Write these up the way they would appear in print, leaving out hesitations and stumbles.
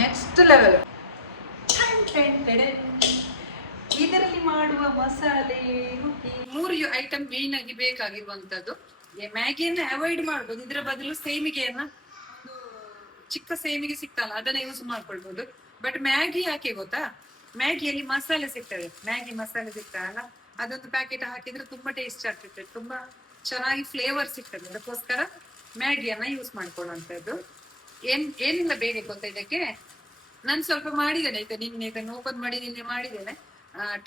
Next level. ಇದರಲ್ಲಿ ಮಾಡುವ ಮಸಾಲೆ ಮೂರು ಐಟಮ್ ಮೇನ್ ಆಗಿ ಬೇಕಾಗಿರುವಂತದ್ದು. ಮ್ಯಾಗಿಯನ್ನ ಅವಾಯ್ಡ್ ಮಾಡ್ಬೋದು, ಇದರ ಬದಲು ಸೇಮಿಗೆಯನ್ನ, ಚಿಕ್ಕ ಸೇಮಿಗೆ ಸಿಗ್ತಲ್ಲ ಅದನ್ನ ಯೂಸ್ ಮಾಡ್ಕೊಳ್ಬಹುದು. ಬಟ್ ಮ್ಯಾಗಿ ಯಾಕೆ ಗೊತ್ತಾ, ಮ್ಯಾಗಿಯಲ್ಲಿ ಮಸಾಲೆ ಸಿಗ್ತದೆ, ಮ್ಯಾಗಿ ಮಸಾಲೆ ಸಿಗ್ತದಲ್ಲ, ಅದೊಂದು ಪ್ಯಾಕೆಟ್ ಹಾಕಿದ್ರೆ ತುಂಬಾ ಟೇಸ್ಟ್ ಆಗ್ತದೆ, ತುಂಬಾ ಚೆನ್ನಾಗಿ ಫ್ಲೇವರ್ ಸಿಗ್ತದೆ. ಅದಕ್ಕೋಸ್ಕರ ಮ್ಯಾಗಿಯನ್ನ ಯೂಸ್ ಮಾಡ್ಕೊಳ್ಳುವಂಥದ್ದು. ಏನಿಲ್ಲ ಬೇಗ ಗೊತ್ತಾ ಇದಕ್ಕೆ. ನಾನು ಸ್ವಲ್ಪ ಮಾಡಿದ್ದೇನೆ ಆಯ್ತಾ, ನಿನ್ನೆ ಇದನ್ನು ಓಪನ್ ಮಾಡಿ ನಿನ್ನೆ ಮಾಡಿದ್ದೇನೆ.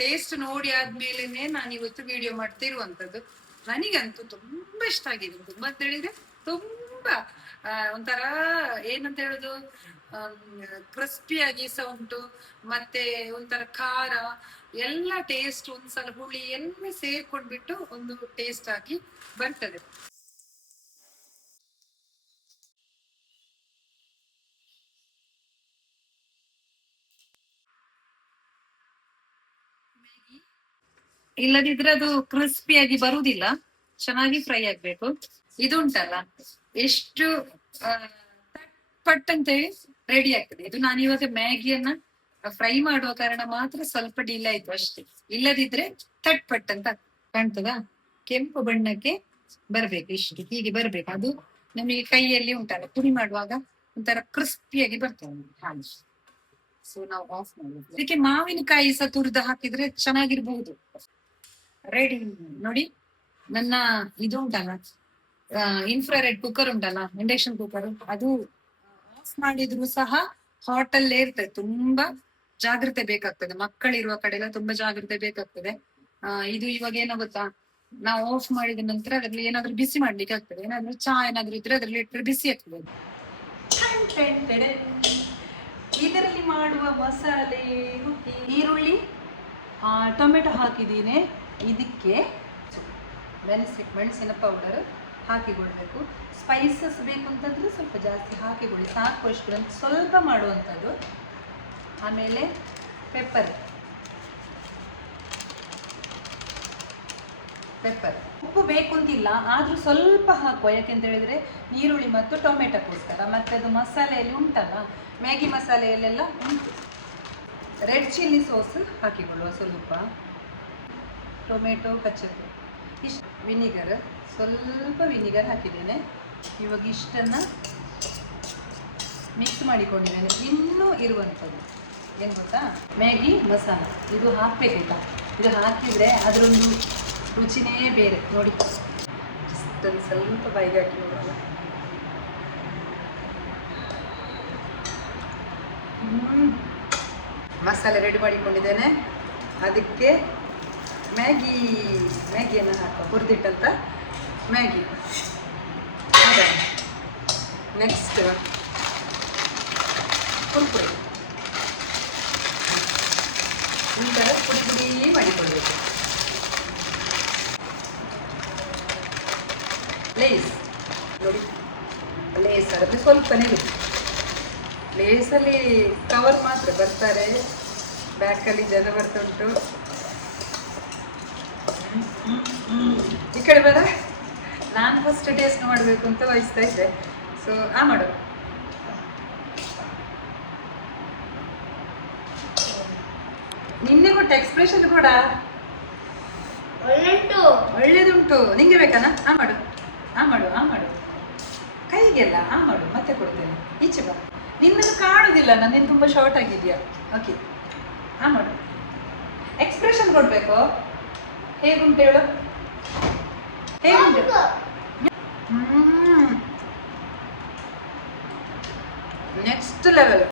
ಟೇಸ್ಟ್ ನೋಡಿ ಆದ್ಮೇಲೆನೆ ನಾನು ಇವತ್ತು ವಿಡಿಯೋ ಮಾಡ್ತಿರುವಂತದ್ದು. ನನಗಂತೂ ತುಂಬಾ ಇಷ್ಟ ಆಗಿದೆ. ತುಂಬಾ ಅಂತ ಹೇಳಿದ್ರೆ ತುಂಬಾ ಒಂಥರ ಏನಂತ ಹೇಳುದು, ಕ್ರಿಸ್ಪಿಯಾಗಿ ಸಹ ಉಂಟು, ಮತ್ತೆ ಒಂಥರ ಖಾರ ಎಲ್ಲ ಟೇಸ್ಟ್, ಒಂದ್ಸಲ ಹುಳಿ ಎಲ್ಲ ಸೇರ್ಕೊಂಡ್ಬಿಟ್ಟು ಒಂದು ಟೇಸ್ಟ್ ಆಗಿ ಬರ್ತದೆ. ಇಲ್ಲದಿದ್ರೆ ಅದು ಕ್ರಿಸ್ಪಿಯಾಗಿ ಬರುವುದಿಲ್ಲ, ಚೆನ್ನಾಗಿ ಫ್ರೈ ಆಗ್ಬೇಕು. ಇದು ಉಂಟಲ್ಲ ಎಷ್ಟು ಪಟ್ ಅಂತೇಳಿ ರೆಡಿ ಆಗ್ತದೆ. ಇದು ನಾನು ಇವಾಗ ಮ್ಯಾಗಿಯನ್ನ ಫ್ರೈ ಮಾಡುವ ಕಾರಣ ಮಾತ್ರ ಸ್ವಲ್ಪ ಡಿಲೇ ಆಯ್ತು ಅಷ್ಟೇ. ಇಲ್ಲದಿದ್ರೆ ತಟ್ ಪಟ್ ಅಂತ ಕಾಣ್ತದ, ಕೆಂಪು ಬಣ್ಣಕ್ಕೆ ಬರ್ಬೇಕು, ಇಷ್ಟು ಹೀಗೆ ಬರ್ಬೇಕು. ಅದು ನಮಗೆ ಕೈಯಲ್ಲಿ ಉಂಟಲ್ಲ ಪುಡಿ ಮಾಡುವಾಗ ಒಂಥರ ಕ್ರಿಸ್ಪಿಯಾಗಿ ಬರ್ತದೆ ಹಾಗೆ. ಸೊ ನಾವು ಆಫ್ ಮಾಡುದು. ಇದಕ್ಕೆ ಮಾವಿನಕಾಯಿ ಸಹ ತುರಿದು ಹಾಕಿದ್ರೆ ಚೆನ್ನಾಗಿರ್ಬಹುದು. ರೆಡಿ ನೋಡಿ. ನನ್ನ ಇದು ಉಂಟಲ್ಲ, ಇನ್ಫ್ರಾರೆಡ್ ಕುಕ್ಕರ್ ಉಂಟಲ್ಲ, ಇಂಡಕ್ಷನ್ ಕುಕ್ಕರ್, ಅದು ಆಫ್ ಮಾಡಿದ್ರು ಸಹ ಹಾಟ್ ಅಲ್ಲೇ ಇರ್ತದೆ. ತುಂಬಾ ಜಾಗ್ರತೆ ಬೇಕಾಗ್ತದೆ, ಮಕ್ಕಳಿರುವ ಕಡೆ ಎಲ್ಲ ತುಂಬಾ ಜಾಗ್ರತೆ ಬೇಕಾಗ್ತದೆ. ಇದು ಇವಾಗ ಏನೋ ಗೊತ್ತಾ, ನಾವು ಆಫ್ ಮಾಡಿದ ನಂತರ ಅದ್ರಲ್ಲಿ ಏನಾದ್ರು ಬಿಸಿ ಮಾಡ್ಲಿಕ್ಕೆ ಆಗ್ತದೆ. ಏನಾದ್ರು ಚಹಾ ಏನಾದ್ರು ಇದ್ರೆ ಅದ್ರಲ್ಲಿ ಇಟ್ಟರೆ ಬಿಸಿ ಆಗ್ತದೆ. ಇದರಲ್ಲಿ ಮಾಡುವ ಮಸಾಲೆ ಈರುಳ್ಳಿ, ಟೊಮೆಟೊ ಹಾಕಿದ್ದೀನಿ. ಇದಕ್ಕೆ ಮೆಣಸಿನ ಪೌಡರ್ ಹಾಕಿಕೊಳ್ಬೇಕು. ಸ್ಪೈಸಸ್ ಬೇಕು ಅಂತಂದ್ರೆ ಸ್ವಲ್ಪ ಜಾಸ್ತಿ ಹಾಕಿಕೊಳ್ಳಿ, ಸಾಕು ಅಷ್ಟು ಅಂತ ಸ್ವಲ್ಪ ಮಾಡುವಂಥದ್ದು. ಆಮೇಲೆ ಪೆಪ್ಪರ್, ಉಪ್ಪು ಬೇಕು ಅಂತಿಲ್ಲ, ಆದರೂ ಸ್ವಲ್ಪ ಹಾಕುವ. ಯಾಕೆಂತ ಹೇಳಿದ್ರೆ ಈರುಳ್ಳಿ ಮತ್ತು ಟೊಮೆಟೊಕ್ಕೋಸ್ಕರ. ಮತ್ತೆ ಅದು ಮಸಾಲೆಯಲ್ಲಿ ಉಂಟಲ್ಲ, ಮ್ಯಾಗಿ ಮಸಾಲೆಯಲ್ಲೆಲ್ಲ ಉಂಟು. ರೆಡ್ ಚಿಲ್ಲಿ ಸಾಸ್ ಹಾಕಿಕೊಳ್ಳುವ ಸ್ವಲ್ಪ, ಟೊಮೆಟೊ ಕಚ್ಚದು, ಇಷ್ಟು ವಿನಿಗರ್, ಸ್ವಲ್ಪ ವಿನಿಗರ್ ಹಾಕಿದ್ದೇನೆ. ಇವಾಗ ಇಷ್ಟನ್ನು ಮಿಕ್ಸ್ ಮಾಡಿಕೊಂಡಿದ್ದೇನೆ. ಇನ್ನೂ ಇರುವಂಥದ್ದು ಏನು ಗೊತ್ತಾ, ಮ್ಯಾಗಿ ಮಸಾಲ ಇದು ಹಾಕಬೇಕಾಯ್ತಾ. ಇದು ಹಾಕಿದರೆ ಅದರೊಂದು ರುಚಿನೇ ಬೇರೆ ನೋಡಿ. ಇಷ್ಟೊಂದು ಸ್ವಲ್ಪ ಬಾಯಿಗೆ ಹಾಕಿ ನೋಡೋಣ. ಮಸಾಲೆ ರೆಡಿ ಮಾಡಿಕೊಂಡಿದ್ದೇನೆ. ಅದಕ್ಕೆ ಮ್ಯಾಗಿಯನ್ನು ಹಾಕುವ, ಹುರಿದಿಟ್ಟಂತ ಮ್ಯಾಗಿ. ನೆಕ್ಸ್ಟ್ ಕುರ್ಕುರೆ, ಈ ಥರ ಪುಡಿ ಮಾಡಿಕೊಳ್ಬೇಕು. ಲೇಸ್ ನೋಡಿ, ಲೇಸ್ ಅದಕ್ಕೆ ಸ್ವಲ್ಪನೇ ಬೇಕು. ಲೇಸಲ್ಲಿ ಕವರ್ ಮಾತ್ರ ಬರ್ತಾರೆ, ಬ್ಯಾಕಲ್ಲಿ ಜನ ಬರ್ತಾ ಉಂಟು. ಈ ಕಡೆ ಬರ, ನಾನು ಫಸ್ಟ್ ಟೇಸ್ಟ್ ಮಾಡಬೇಕು ಅಂತ ಬಯಸ್ತಾ ಇದ್ದೆ. ಸೊ ಮಾಡು. ನಿನ್ನೆ ಕೊಟ್ಟ ಎಕ್ಸ್ಪ್ರೆಷನ್ ಕೂಡ ಒಳ್ಳೇದುಂಟು. ನಿಂಗೆ ಬೇಕಾನ? ಮಾಡು, ಮಾಡು, ಕೈಗೆಲ್ಲ ಮಾಡು, ಮತ್ತೆ ಕೊಡ್ತೇನೆ. ಈಚೆ ಬಾ, ನಿನ್ನನ್ನು ಕಾಣುದಿಲ್ಲ, ನನ್ನೇನು ತುಂಬ ಶಾರ್ಟ್ ಆಗಿದೆಯಾ. ಓಕೆ, ಮಾಡು. ಎಕ್ಸ್ಪ್ರೆಷನ್ ಕೊಡ್ಬೇಕು. ಹೇಗುಂಟು ಹೇಳು, ಹೇಗುಂಟು? Next level.